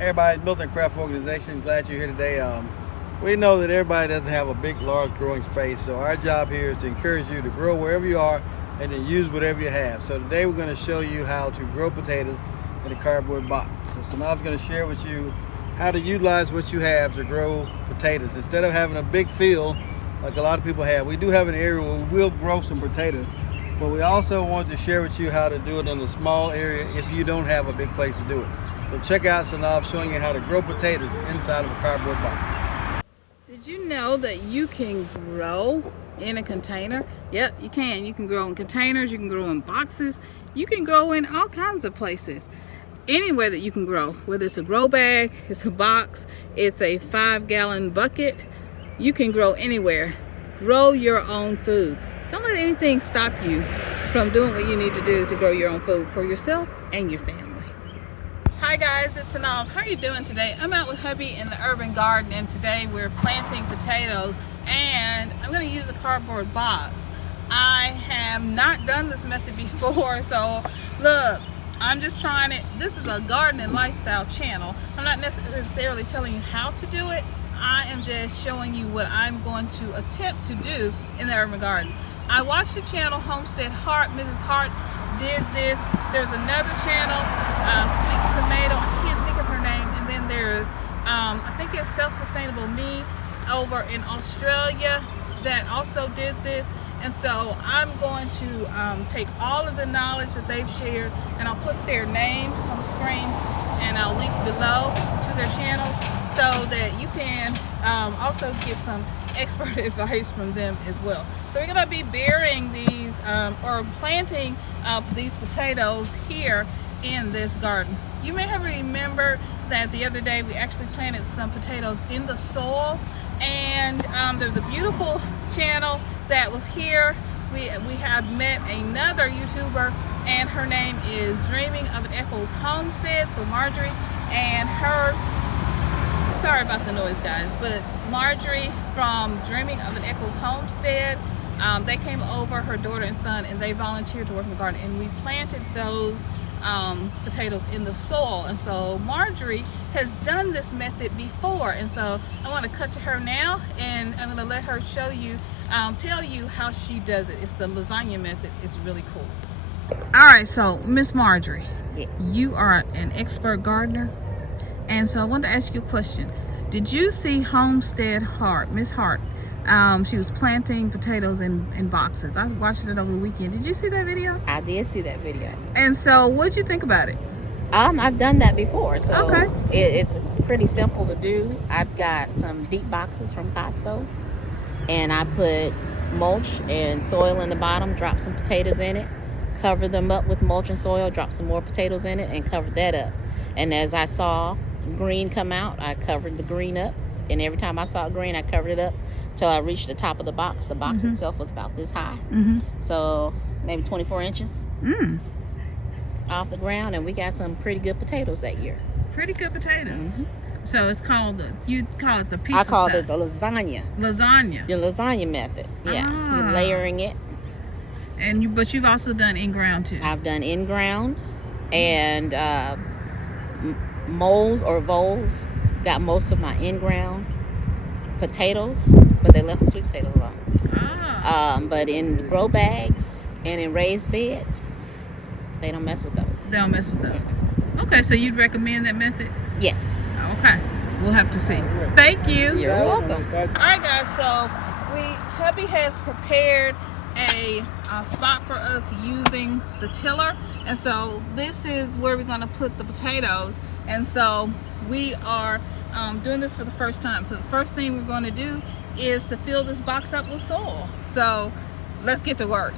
Everybody, Milton Craft Organization, glad you're here today. We know that everybody doesn't have a big, large growing space, so our job here is to encourage you to grow wherever you are and then use whatever you have. So today we're going to show you how to grow potatoes in a cardboard box. So SYNOLVE's going to share with you how to utilize what you have to grow potatoes. Instead of having a big field like a lot of people have, we do have an area where we will grow some potatoes, but we also want to share with you how to do it in a small area if you don't have a big place to do it. So check out SYNOLVE showing you how to grow potatoes inside of a cardboard box. Did you know that you can grow in a container? Yep, you can. You can grow in containers, you can grow in boxes, you can grow in all kinds of places. Anywhere that you can grow, whether it's a grow bag, it's a box, it's a 5-gallon bucket, you can grow anywhere. Grow your own food. Don't let anything stop you from doing what you need to do to grow your own food for yourself and your family. Hi guys, it's SYNOLVE. How are you doing today? I'm out with Hubby in the urban garden, and today we're planting potatoes, and I'm going to use a cardboard box. I have not done this method before, so look, I'm just trying it. This is a garden and lifestyle channel. I'm not necessarily telling you how to do it. I am just showing you what I'm going to attempt to do in the urban garden. I watched the channel Homestead Heart. Mrs. Heart did this. There's another channel, Sweet Tomato. I can't think of her name. And then there's, I think it's Self-Sustainable Me over in Australia that also did this. And so I'm going to take all of the knowledge that they've shared, and I'll put their names on the screen, and I'll link below to their channels so that you can also get some expert advice from them as well. So we're going to be burying these or planting these potatoes here in this garden. You may have remembered that the other day we actually planted some potatoes in the soil, and there's a beautiful channel that was here. We had met another YouTuber, and her name is Dreaming of an Echols Homestead. So Marjorie and her, sorry about the noise guys, but Marjorie from Dreaming of an Echols Homestead, they came over, her daughter and son, and they volunteered to work in the garden, and we planted those potatoes in the soil. And so Marjorie has done this method before, and so I want to cut to her now, and I'm going to let her show you, tell you how she does it. It's the Lasagna Method. It's really cool. All right, so Miss Marjorie, yes, you are an expert gardener, and so I want to ask you a question. Did you see Homestead Heart, Miss Heart? She was planting potatoes in boxes. I was watching it over the weekend. Did you see that video? I did see that video. And so what'd you think about it? I've done that before, so okay. It's pretty simple to do. I've got some deep boxes from Costco, and I put mulch and soil in the bottom, drop some potatoes in it, cover them up with mulch and soil, drop some more potatoes in it, and cover that up. And as I saw green come out, I covered the green up, and every time I saw green, I covered it up till I reached the top of the box. The box itself was about this high, so maybe 24 inches off the ground, and we got some pretty good potatoes that year. Pretty good potatoes. So it's called you call it the pizza I call stuff. it the lasagna. Lasagna. The lasagna method. Yeah, you're layering it. And but you've also done in ground too. I've done in ground, and moles or voles got most of my in ground potatoes, but they left the sweet potatoes alone. But in grow bags and in raised bed, they don't mess with those. They don't mess with those. Okay, so you'd recommend that method? Yes. Okay, we'll have to see. Thank you. You're welcome. All right, guys. So Hubby has prepared a spot for us using the tiller, and so this is where we're going to put the potatoes. And so we are doing this for the first time. So the first thing we're going to do is to fill this box up with soil. So let's get to work.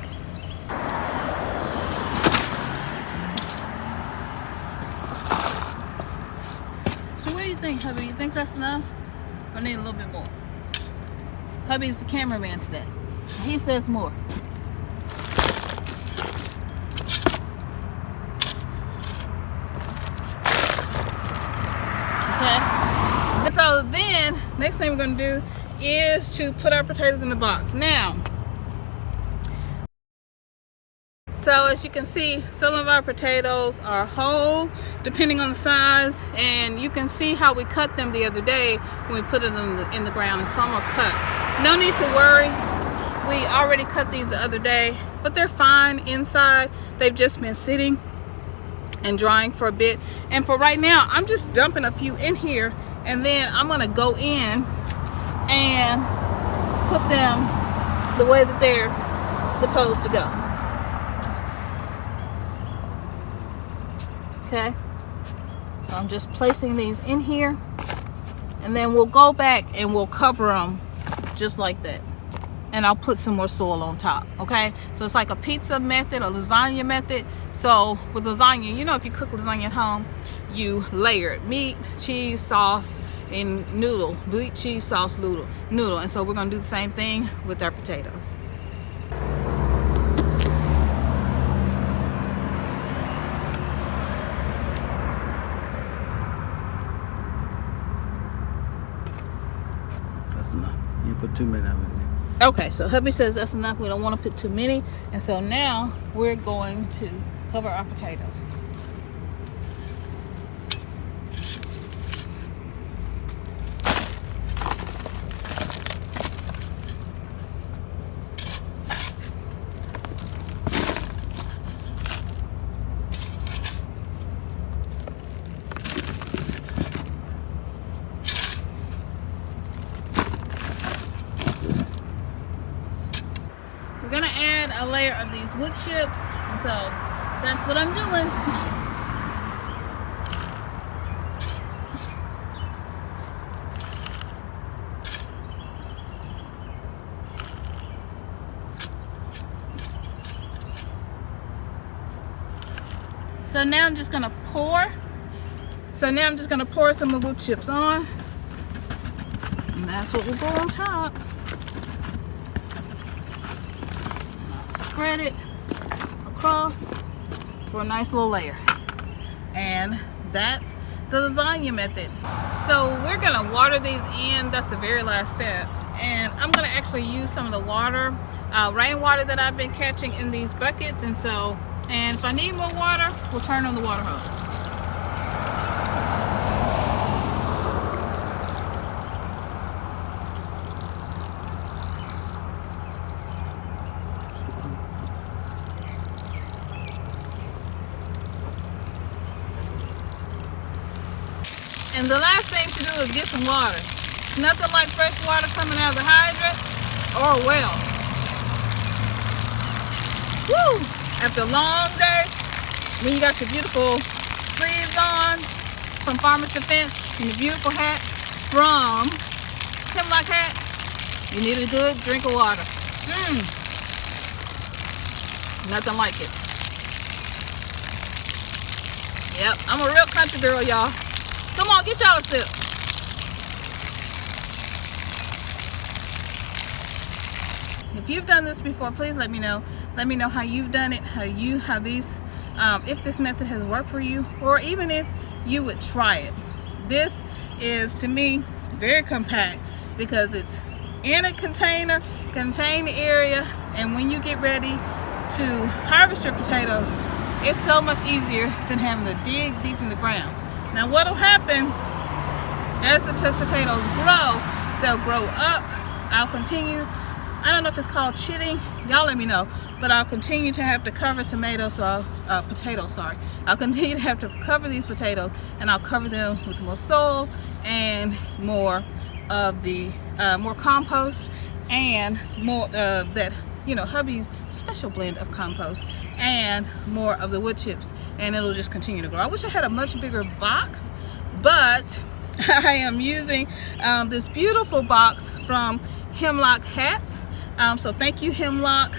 So what do you think, Hubby? You think that's enough? Or need a little bit more? Hubby's the cameraman today. He says more. Okay. And so then, next thing we're going to do is to put our potatoes in the box. Now, So as you can see, some of our potatoes are whole, depending on the size, and you can see how we cut them the other day when we put them in the ground, and some are cut. No need to worry. We already cut these the other day, but they're fine inside. They've just been sitting and drying for a bit. And for right now, I'm just dumping a few in here, and then I'm gonna go in and put them the way that they're supposed to go. Okay, so I'm just placing these in here, and then we'll go back and we'll cover them just like that, and I'll put some more soil on top. Okay, so it's like a pizza method, a lasagna method. So with lasagna, you know, if you cook lasagna at home, you layer it: meat, cheese, sauce, and noodle. Meat, cheese, sauce, noodle. And so we're gonna do the same thing with our potatoes. You put too many of them in there. Okay, so hubby says that's enough. We don't want to put too many. And so now we're going to cover our potatoes. We're gonna add a layer of these wood chips, and so that's what I'm doing. So now I'm just gonna pour. Some of the wood chips on, and that's what will go on top. Spread it across for a nice little layer, and that's the lasagna method. So we're gonna water these in. That's the very last step, and I'm gonna actually use some of the water, rainwater that I've been catching in these buckets. And if I need more water, we'll turn on the water hose. And the last thing to do is get some water. Nothing like fresh water coming out of the hydrant or a well. Woo! After a long day, when you got your beautiful sleeves on from Farmer's Defense and your beautiful hat from Hemlock Hat, you need a good drink of water. Nothing like it. Yep, I'm a real country girl, y'all. Come on, get y'all a sip. If you've done this before, please let me know. Let me know how you've done it, if this method has worked for you, or even if you would try it. This is, to me, very compact because it's in a contained area, and when you get ready to harvest your potatoes, it's so much easier than having to dig deep in the ground. Now what'll happen as the potatoes grow, they'll grow up. I'll continue, I don't know if it's called chitting, y'all let me know, but I'll continue to have to cover potatoes, I'll continue to have to cover these potatoes, and I'll cover them with more soil and more of the more compost, and more that, you know, hubby's special blend of compost, and more of the wood chips, and it'll just continue to grow. I wish I had a much bigger box, but I am using this beautiful box from Hemlock Hats. So thank you, Hemlock,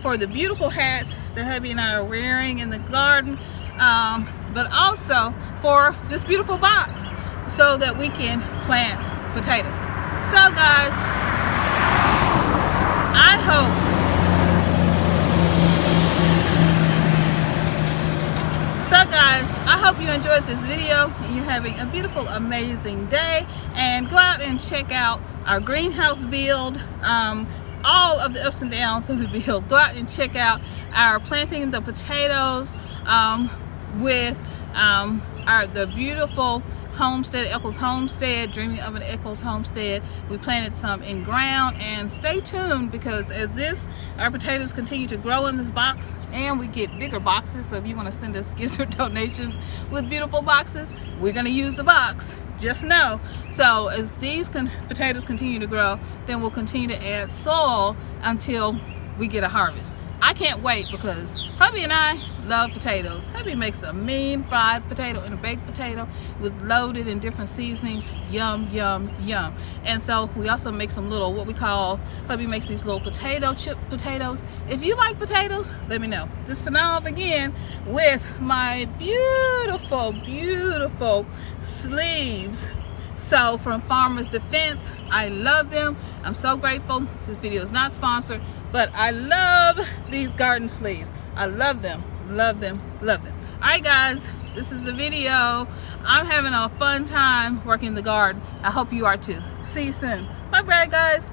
for the beautiful hats that hubby and I are wearing in the garden, but also for this beautiful box so that we can plant potatoes. So guys, I hope you enjoyed this video and you're having a beautiful, amazing day. And go out and check out our greenhouse build. all of the ups and downs of the build. Go out and check out our planting the potatoes with the beautiful Homestead, Echols Homestead, Dreaming of an Echols Homestead. We planted some in ground, and stay tuned, because as our potatoes continue to grow in this box, and we get bigger boxes, so if you want to send us gifts or donations with beautiful boxes, we're going to use the box, just know. So as these potatoes continue to grow, then we'll continue to add soil until we get a harvest. I can't wait, because hubby and I love potatoes. Hubby makes a mean fried potato and a baked potato with loaded in different seasonings. Yum, yum, yum. And so we also make some little, hubby makes these little potato chip potatoes. If you like potatoes, let me know. This is SYNOLVE again with my beautiful, beautiful sleeves. So from Farmers Defense, I love them. I'm so grateful. This video is not sponsored, but I love these garden sleeves. I love them, love them, love them. All right, guys, this is the video. I'm having a fun time working the garden. I hope you are too. See you soon. Bye, guys.